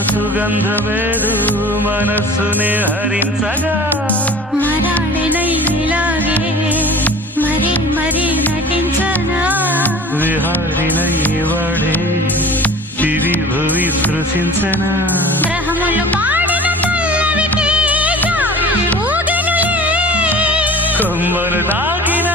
సుగంధమేదు మనస్సునే హరించగా మరాళినైలాగే మరీ మరీ నటించనా విహారినై వాడే దివి భువి స్పృశించనా గ్రహములు పాడిన పల్లవికి జాబిలి ఊగెనులే కొమ్మరు తాకి